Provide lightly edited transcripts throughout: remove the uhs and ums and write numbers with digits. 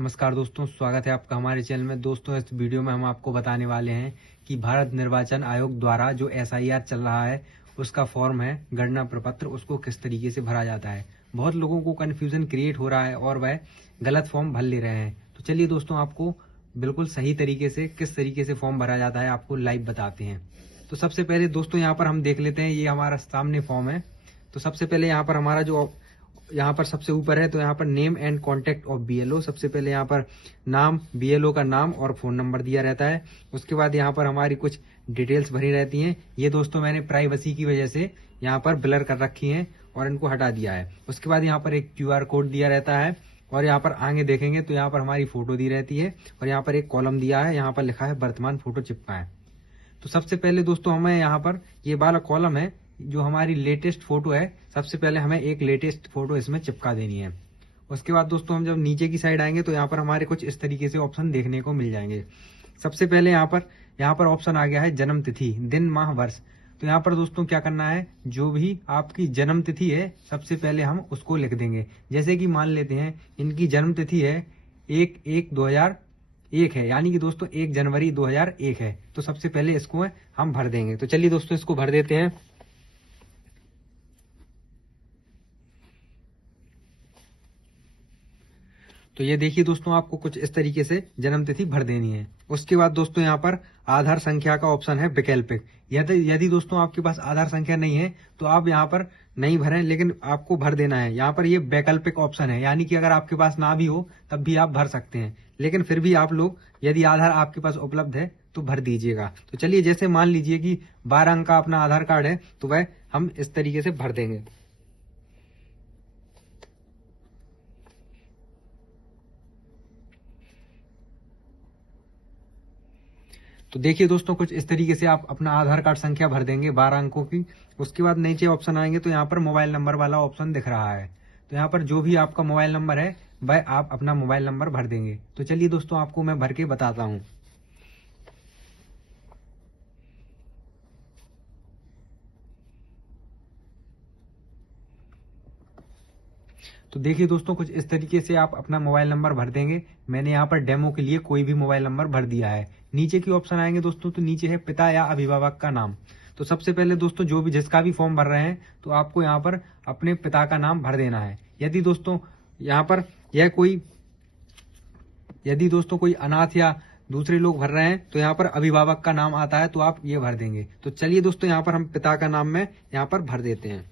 नमस्कार दोस्तों, स्वागत है आपका हमारे चैनल में। दोस्तों, इस वीडियो में हम आपको बताने वाले हैं कि भारत निर्वाचन आयोग द्वारा जो एसआईआर चल रहा है उसका फॉर्म है गणना प्रपत्र, उसको किस तरीके से भरा जाता है। बहुत लोगों को कन्फ्यूजन क्रिएट हो रहा है और वह गलत फॉर्म भर ले रहे हैं। तो चलिए दोस्तों, आपको बिल्कुल सही तरीके से किस तरीके से फॉर्म भरा जाता है आपको लाइव बताते हैं। तो सबसे पहले दोस्तों यहाँ पर हम देख लेते हैं, ये हमारा सामने फॉर्म है। तो सबसे पहले यहाँ पर हमारा जो यहाँ पर सबसे ऊपर है तो यहाँ पर name and contact of BLO. सबसे पहले यहाँ पर नाम, बीएलओ का नाम और फोन नंबर दिया रहता है। उसके बाद यहाँ पर हमारी कुछ डिटेल्स भरी रहती हैं। ये दोस्तों मैंने प्राइवेसी की वजह से यहाँ पर ब्लर कर रखी हैं और इनको हटा दिया है। उसके बाद यहाँ पर एक क्यूआर कोड दिया रहता है और यहाँ पर आगे देखेंगे तो यहाँ पर हमारी फोटो दी रहती है और यहाँ पर एक कॉलम दिया है, यहाँ पर लिखा है वर्तमान फोटो चिपका है। तो सबसे पहले दोस्तों हमें यहाँ पर ये वाला कॉलम है जो हमारी लेटेस्ट फोटो है, सबसे पहले हमें एक लेटेस्ट फोटो इसमें चिपका देनी है। उसके बाद दोस्तों हम जब नीचे की साइड आएंगे तो यहाँ पर हमारे कुछ इस तरीके से ऑप्शन देखने को मिल जाएंगे। सबसे पहले यहाँ पर ऑप्शन आ गया है जन्म तिथि, दिन, माह, वर्ष। तो यहाँ पर दोस्तों क्या करना है, जो भी आपकी जन्म तिथि है सबसे पहले हम उसको लिख देंगे। जैसे कि मान लेते हैं इनकी जन्म तिथि है 1/1/2001 है, यानी कि दोस्तों 1 जनवरी 2001 है। तो सबसे पहले इसको हम भर देंगे। तो चलिए दोस्तों इसको भर देते हैं। तो ये देखिए दोस्तों, आपको कुछ इस तरीके से जन्म तिथि भर देनी है। उसके बाद दोस्तों यहाँ पर आधार संख्या का ऑप्शन है वैकल्पिक। यदि दोस्तों आपके पास आधार संख्या नहीं है तो आप यहाँ पर नहीं भरें, लेकिन आपको भर देना है। यहाँ पर ये वैकल्पिक ऑप्शन है, यानी कि अगर आपके पास ना भी हो तब भी आप भर सकते हैं, लेकिन फिर भी आप लोग यदि आधार आपके पास उपलब्ध है तो भर दीजिएगा। तो चलिए, जैसे मान लीजिए कि 12 अंक का अपना आधार कार्ड है तो वह हम इस तरीके से भर देंगे। तो देखिए दोस्तों, कुछ इस तरीके से आप अपना आधार कार्ड संख्या भर देंगे 12 अंकों की। उसके बाद नीचे ऑप्शन आएंगे तो यहाँ पर मोबाइल नंबर वाला ऑप्शन दिख रहा है। तो यहाँ पर जो भी आपका मोबाइल नंबर है वह आप अपना मोबाइल नंबर भर देंगे। तो चलिए दोस्तों, आपको मैं भर के बताता हूँ। तो देखिए दोस्तों, कुछ इस तरीके से आप अपना मोबाइल नंबर भर देंगे। मैंने यहाँ पर डेमो के लिए कोई भी मोबाइल नंबर भर दिया है। नीचे की ऑप्शन आएंगे दोस्तों तो नीचे है पिता या अभिभावक का नाम। तो सबसे पहले दोस्तों जो भी जिसका भी फॉर्म भर रहे हैं तो आपको यहाँ पर अपने पिता का नाम भर देना है। यदि दोस्तों यहाँ पर यदि दोस्तों कोई अनाथ या दूसरे लोग भर रहे हैं तो यहाँ पर अभिभावक का नाम आता है तो आप ये भर देंगे। तो चलिए दोस्तों, यहाँ पर हम पिता का नाम में यहाँ पर भर देते हैं।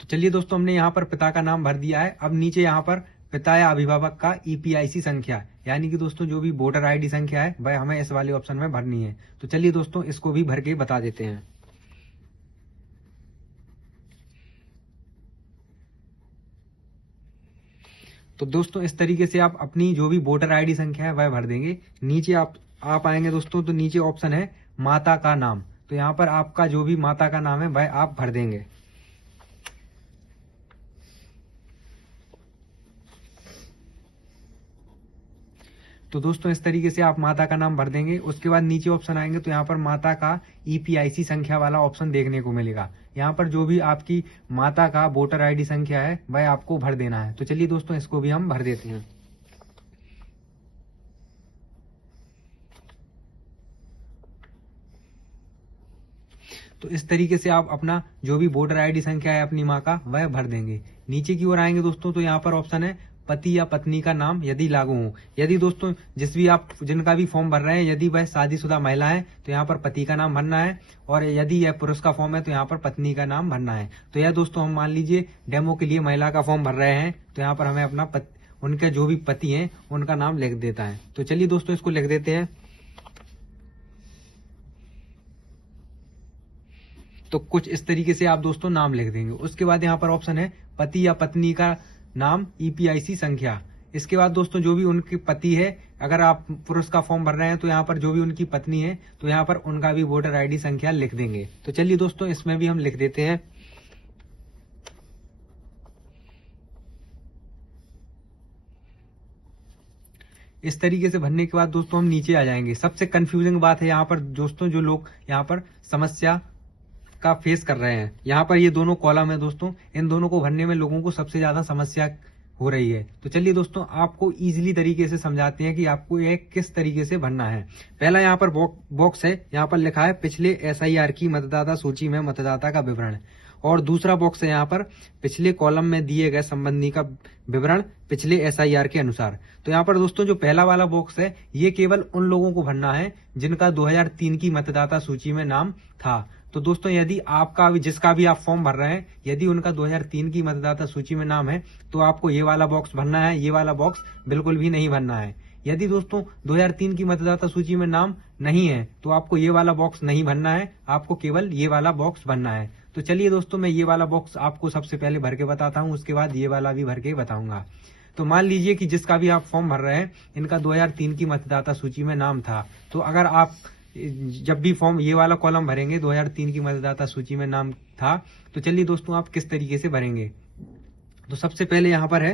तो चलिए दोस्तों, हमने यहाँ पर पिता का नाम भर दिया है। अब नीचे यहाँ पर पिता या अभिभावक का ईपीआईसी संख्या, यानी कि दोस्तों जो भी वोटर आईडी संख्या है वह हमें इस वाले ऑप्शन में भरनी है। तो चलिए दोस्तों, इसको भी भर के बता देते हैं। तो दोस्तों इस तरीके से आप अपनी जो भी वोटर आईडी संख्या है वह भर देंगे। नीचे आप आएंगे दोस्तों तो नीचे ऑप्शन है माता का नाम। तो यहाँ पर आपका जो भी माता का नाम है वह आप भर देंगे। तो दोस्तों इस तरीके से आप माता का नाम भर देंगे। उसके बाद नीचे ऑप्शन आएंगे तो यहाँ पर माता का ईपीआईसी संख्या वाला ऑप्शन देखने को मिलेगा। यहाँ पर जो भी आपकी माता का वोटर आईडी संख्या है वह आपको भर देना है। तो चलिए दोस्तों, इसको भी हम भर देते हैं। तो इस तरीके से आप अपना जो भी वोटर आईडी संख्या है अपनी माँ का वह भर देंगे। नीचे की ओर आएंगे दोस्तों तो यहाँ पर ऑप्शन है पति या पत्नी का नाम यदि लागू हो। यदि दोस्तों जिनका भी फॉर्म भर रहे हैं यदि वह शादीशुदा महिला है तो यहाँ पर पति का नाम भरना है, और यदि यह पुरुष का फॉर्म है तो यहाँ पर पत्नी का नाम भरना है। तो यह दोस्तों हम मान लीजिए डेमो के लिए महिला का फॉर्म भर रहे हैं तो यहाँ पर हमें अपना उनके जो भी पति हैं उनका नाम लिख देता है। तो चलिए दोस्तों, इसको लिख देते हैं। तो कुछ इस तरीके से आप दोस्तों नाम लिख देंगे। उसके बाद यहाँ पर ऑप्शन है पति या पत्नी का नाम ईपीआईसी संख्या। इसके बाद दोस्तों जो भी उनके पति है, अगर आप पुरुष का फॉर्म भर रहे हैं तो यहाँ पर जो भी उनकी पत्नी है तो यहाँ पर उनका भी वोटर आईडी संख्या लिख देंगे। तो चलिए दोस्तों, इसमें भी हम लिख देते हैं। इस तरीके से भरने के बाद दोस्तों हम नीचे आ जाएंगे। सबसे कंफ्यूजिंग बात है यहाँ पर दोस्तों, जो लोग यहाँ पर समस्या का फेस कर रहे हैं। यहाँ पर ये दोनों कॉलम है दोस्तों, इन दोनों को भरने में लोगों को सबसे ज्यादा समस्या हो रही है। तो चलिए दोस्तों आपको इजीली तरीके से समझाते हैं कि आपको ये किस तरीके से भरना है। पहला यहाँ पर बॉक्स है, यहाँ पर लिखा है पिछले एसआईआर की मतदाता सूची में मतदाता का विवरण, और दूसरा बॉक्स है यहाँ पर पिछले कॉलम में दिए गए संबंधी का विवरण पिछले एसआईआर के अनुसार। तो यहाँ पर दोस्तों जो पहला वाला बॉक्स है ये केवल उन लोगों को भरना है जिनका 2003 की मतदाता सूची में नाम था। तो दोस्तों यदि आपका भी जिसका भी आप फॉर्म भर रहे हैं यदि उनका 2003 की मतदाता सूची में नाम है तो आपको ये वाला बॉक्स भरना है, ये वाला बॉक्स बिल्कुल भी नहीं भरना है। यदि दोस्तों 2003 की मतदाता सूची में नाम नहीं है तो आपको ये वाला बॉक्स नहीं भरना है, आपको केवल ये वाला बॉक्स भरना है। तो चलिए दोस्तों मैं ये वाला बॉक्स आपको सबसे पहले भर के बताता हूँ, उसके बाद ये वाला भी भर के बताऊंगा। तो मान लीजिए कि जिसका भी आप फॉर्म भर रहे हैं इनका 2003 की मतदाता सूची में नाम था। तो अगर आप जब भी फॉर्म ये वाला कॉलम भरेंगे 2003 की मतदाता सूची में नाम था, तो चलिए दोस्तों आप किस तरीके से भरेंगे। तो सबसे पहले यहाँ पर है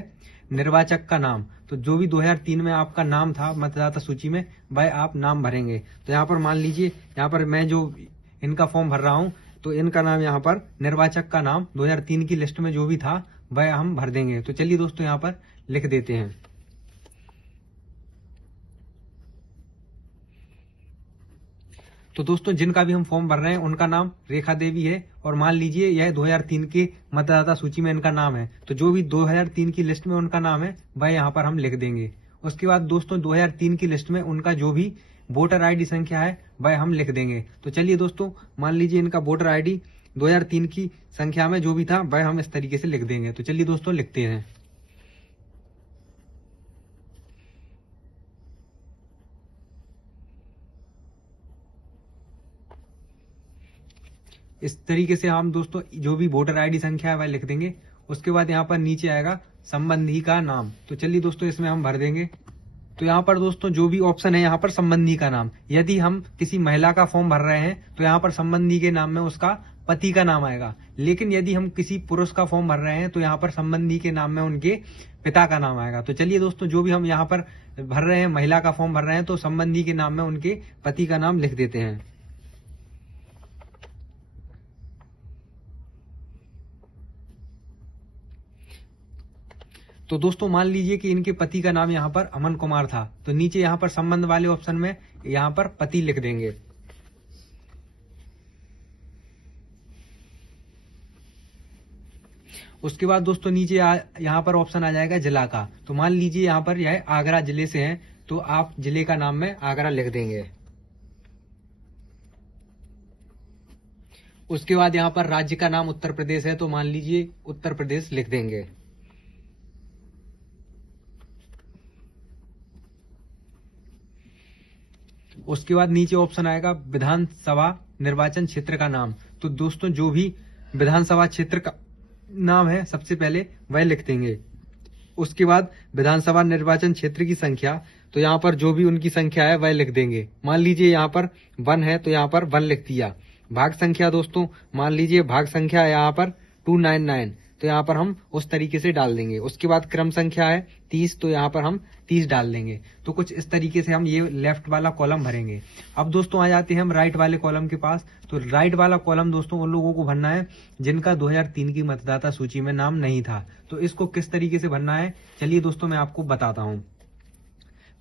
निर्वाचक का नाम। तो जो भी 2003 में आपका नाम था मतदाता सूची में वह आप नाम भरेंगे। तो यहाँ पर मान लीजिए यहाँ पर मैं जो इनका फॉर्म भर रहा हूँ तो इनका नाम यहाँ पर निर्वाचक का नाम 2003 की लिस्ट में जो भी था वह हम भर देंगे। तो चलिए दोस्तों यहाँ पर लिख देते हैं। तो दोस्तों जिनका भी हम फॉर्म भर रहे हैं उनका नाम रेखा देवी है, और मान लीजिए यह 2003 के मतदाता सूची में इनका नाम है। तो जो भी 2003 की लिस्ट में उनका नाम है वह यहाँ पर हम लिख देंगे। उसके बाद दोस्तों 2003 की लिस्ट में उनका जो भी वोटर आईडी संख्या है वह हम लिख देंगे। तो चलिए दोस्तों मान लीजिए इनका वोटर आईडी 2003 की संख्या में जो भी था वह हम इस तरीके से लिख देंगे। तो चलिए दोस्तों लिखते हैं। इस तरीके से हम दोस्तों जो भी वोटर आईडी संख्या है वह लिख देंगे। उसके बाद यहाँ पर नीचे आएगा संबंधी का नाम। तो चलिए दोस्तों इसमें हम भर देंगे। तो यहाँ पर दोस्तों जो भी ऑप्शन है यहाँ पर संबंधी का नाम, यदि हम किसी महिला का फॉर्म भर रहे हैं तो यहाँ पर संबंधी के नाम में उसका पति का नाम आएगा। लेकिन यदि हम किसी पुरुष का फॉर्म भर रहे हैं तो यहाँ पर संबंधी के नाम में उनके पिता का नाम आएगा। तो चलिए दोस्तों जो भी हम यहाँ पर भर रहे हैं महिला का फॉर्म भर रहे हैं तो संबंधी के नाम में उनके पति का नाम लिख देते हैं। तो दोस्तों मान लीजिए कि इनके पति का नाम यहाँ पर अमन कुमार था, तो नीचे यहाँ पर संबंध वाले ऑप्शन में यहाँ पर पति लिख देंगे। उसके बाद दोस्तों नीचे यहाँ पर ऑप्शन आ जाएगा जिला का। तो मान लीजिए यहाँ पर यह आगरा जिले से है तो आप जिले का नाम में आगरा लिख देंगे। उसके बाद यहाँ पर राज्य का नाम उत्तर प्रदेश है तो मान लीजिए उत्तर प्रदेश लिख देंगे। उसके बाद नीचे ऑप्शन आएगा विधानसभा निर्वाचन क्षेत्र का नाम। तो दोस्तों जो भी विधानसभा क्षेत्र का नाम है सबसे पहले वह लिख देंगे। उसके बाद विधानसभा निर्वाचन क्षेत्र की संख्या, तो यहाँ पर जो भी उनकी संख्या है वह लिख देंगे। मान लीजिए यहाँ पर 1 है तो यहाँ पर 1 लिख दिया। भाग संख्या दोस्तों मान लीजिए भाग संख्या यहाँ पर 299 तो यहाँ पर हम उस तरीके से डाल देंगे। उसके बाद क्रम संख्या है 30 तो यहाँ पर हम 30 डाल देंगे। तो कुछ इस तरीके से हम ये लेफ्ट वाला कॉलम भरेंगे। अब दोस्तों आ जाते हैं हम राइट वाले कॉलम के पास। तो राइट वाला कॉलम दोस्तों उन लोगों को भरना है जिनका 2003 की मतदाता सूची में नाम नहीं था। तो इसको किस तरीके से भरना है चलिए दोस्तों मैं आपको बताता हूँ।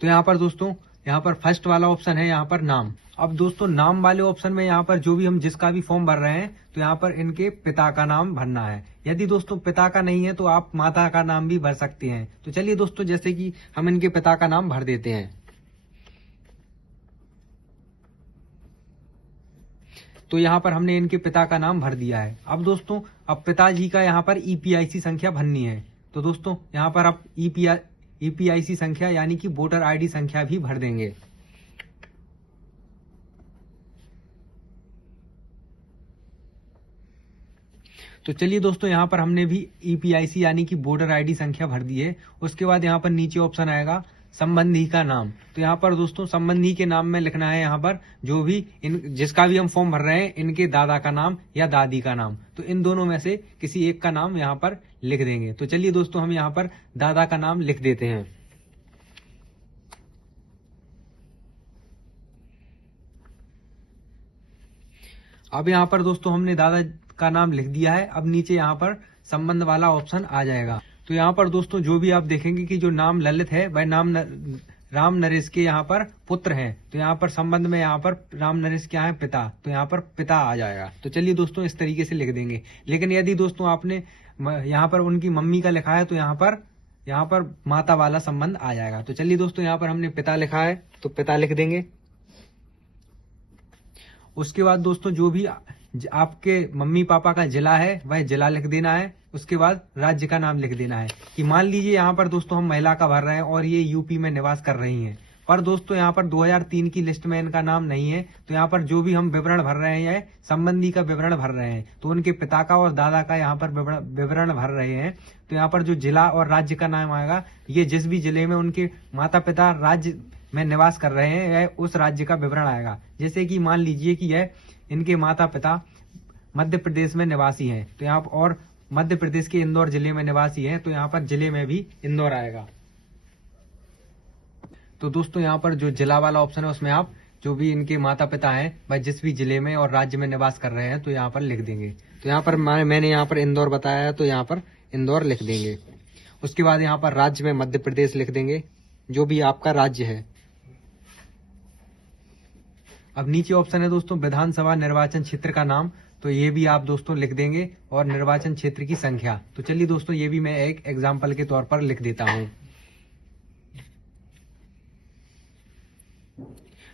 तो यहाँ पर दोस्तों यहाँ पर फर्स्ट वाला ऑप्शन है यहाँ पर नाम। अब दोस्तों नाम वाले ऑप्शन में यहाँ पर जो भी हम जिसका भी फॉर्म भर रहे हैं तो यहाँ पर इनके पिता का नाम भरना है। यदि दोस्तों पिता का नहीं है तो आप माता का नाम भी भर सकते हैं। तो चलिए दोस्तों जैसे कि हम इनके पिता का नाम भर देते हैं। तो यहाँ पर हमने इनके पिता का नाम भर दिया है। अब दोस्तों अब पिताजी का यहाँ पर EPIC संख्या भरनी है। तो दोस्तों यहाँ पर आप EPIC संख्या यानी कि वोटर आईडी संख्या भी भर देंगे। तो चलिए दोस्तों यहाँ पर हमने भी EPIC यानी कि वोटर आईडी संख्या भर दी है। उसके बाद यहाँ पर नीचे ऑप्शन आएगा संबंधी का नाम। तो यहाँ पर दोस्तों संबंधी के नाम में लिखना है यहाँ पर जो भी जिसका भी हम फॉर्म भर रहे हैं इनके दादा का नाम या दादी का नाम। तो इन दोनों में से किसी एक का नाम यहाँ पर लिख देंगे। तो चलिए दोस्तों हम यहाँ पर दादा का नाम लिख देते हैं। अब यहाँ पर दोस्तों हमने दादा का नाम लिख दिया है। अब नीचे यहाँ पर संबंध वाला ऑप्शन आ जाएगा। तो यहाँ पर दोस्तों जो भी आप देखेंगे कि जो नाम ललित है वह नाम राम नरेश के यहाँ पर पुत्र हैं। तो यहाँ पर संबंध में यहाँ पर राम नरेश क्या है, पिता, तो यहाँ पर पिता आ जाएगा। तो चलिए दोस्तों इस तरीके से लिख देंगे। लेकिन यदि दोस्तों आपने यहाँ पर उनकी मम्मी का लिखा है तो यहाँ पर माता वाला संबंध आ जाएगा। तो चलिए दोस्तों यहाँ पर हमने पिता लिखा है तो पिता लिख देंगे। उसके बाद दोस्तों जो भी आपके मम्मी पापा का जिला है वह जिला लिख देना है। उसके बाद राज्य का नाम लिख देना है कि मान लीजिए यहाँ पर दोस्तों हम महिला का भर रहे हैं और ये यूपी में निवास कर रही हैं, पर दोस्तों यहाँ पर 2003 की लिस्ट में इनका नाम नहीं है। तो यहाँ पर जो भी हम विवरण भर रहे हैं, संबंधी का विवरण भर रहे हैं, तो उनके पिता का और दादा का यहाँ पर विवरण भर रहे हैं। तो यहाँ पर जो जिला और राज्य का नाम आएगा, ये जिस भी जिले में उनके माता पिता राज्य में निवास कर रहे हैं यह उस राज्य का विवरण आएगा। जैसे कि मान लीजिए कि यह इनके माता पिता मध्य प्रदेश में निवासी हैं, तो यहाँ और मध्य प्रदेश के इंदौर जिले में निवासी हैं, तो यहाँ पर जिले में भी इंदौर आएगा। तो दोस्तों यहाँ पर जो जिला वाला ऑप्शन है उसमें आप जो भी इनके माता पिता हैं वह जिस भी जिले में और राज्य में निवास कर रहे हैं तो यहाँ पर लिख देंगे। तो यहाँ पर मैंने यहाँ पर इंदौर बताया है तो यहाँ पर इंदौर लिख देंगे। उसके बाद यहाँ पर राज्य में मध्य प्रदेश लिख देंगे, जो भी आपका राज्य है। अब नीचे ऑप्शन है दोस्तों विधानसभा निर्वाचन क्षेत्र का नाम, तो ये भी आप दोस्तों लिख देंगे और निर्वाचन क्षेत्र की संख्या। तो चलिए दोस्तों ये भी मैं एक एग्जाम्पल के तौर पर लिख देता हूं।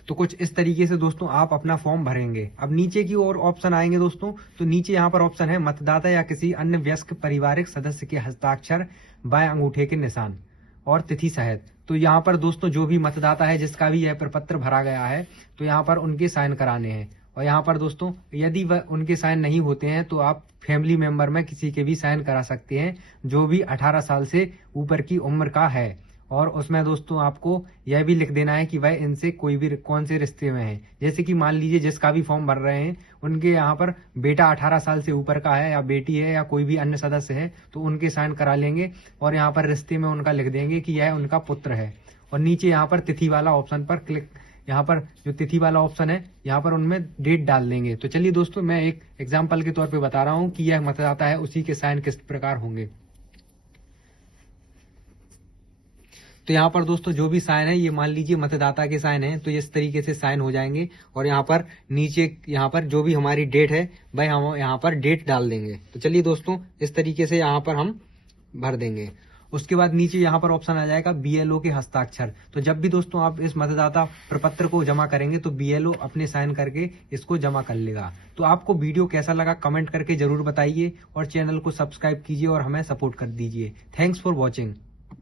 तो कुछ इस तरीके से दोस्तों आप अपना फॉर्म भरेंगे। अब नीचे की ओर ऑप्शन आएंगे दोस्तों, तो नीचे यहाँ पर ऑप्शन है मतदाता या किसी अन्य वयस्क पारिवारिक सदस्य के हस्ताक्षर, बाएं अंगूठे के निशान और तिथि सहित। तो यहाँ पर दोस्तों जो भी मतदाता है जिसका भी यह प्रपत्र भरा गया है तो यहाँ पर उनके साइन कराने हैं। और यहाँ पर दोस्तों यदि वह उनके साइन नहीं होते हैं तो आप फैमिली मेंबर में किसी के भी साइन करा सकते हैं जो भी 18 साल से ऊपर की उम्र का है। और उसमें दोस्तों आपको यह भी लिख देना है कि वह इनसे कोई भी कौन से रिश्ते में है। जैसे कि मान लीजिए जिसका भी फॉर्म भर रहे हैं उनके यहाँ पर बेटा 18 साल से ऊपर का है या बेटी है या कोई भी अन्य सदस्य है तो उनके साइन करा लेंगे और यहाँ पर रिश्ते में उनका लिख देंगे कि यह उनका पुत्र है। और नीचे यहाँ पर तिथि वाला ऑप्शन पर क्लिक, यहाँ पर जो तिथि वाला ऑप्शन है यहाँ पर उनमें डेट डाल देंगे। तो चलिए दोस्तों मैं एक एग्जाम्पल के तौर पे बता रहा हूँ कि यह मतदाता है उसी के साइन किस प्रकार होंगे। तो यहाँ पर दोस्तों जो भी साइन है ये मान लीजिए मतदाता के साइन है तो इस तरीके से साइन हो जाएंगे। और यहाँ पर नीचे यहाँ पर जो भी हमारी डेट है भाई हम यहाँ पर डेट डाल देंगे। तो चलिए दोस्तों इस तरीके से यहाँ पर हम भर देंगे। उसके बाद नीचे यहाँ पर ऑप्शन आ जाएगा बीएलओ के हस्ताक्षर। तो जब भी दोस्तों आप इस मतदाता प्रपत्र को जमा करेंगे तो बीएलओ अपने साइन करके इसको जमा कर लेगा। तो आपको वीडियो कैसा लगा कमेंट करके जरूर बताइए और चैनल को सब्सक्राइब कीजिए और हमें सपोर्ट कर दीजिए। Thanks for watching.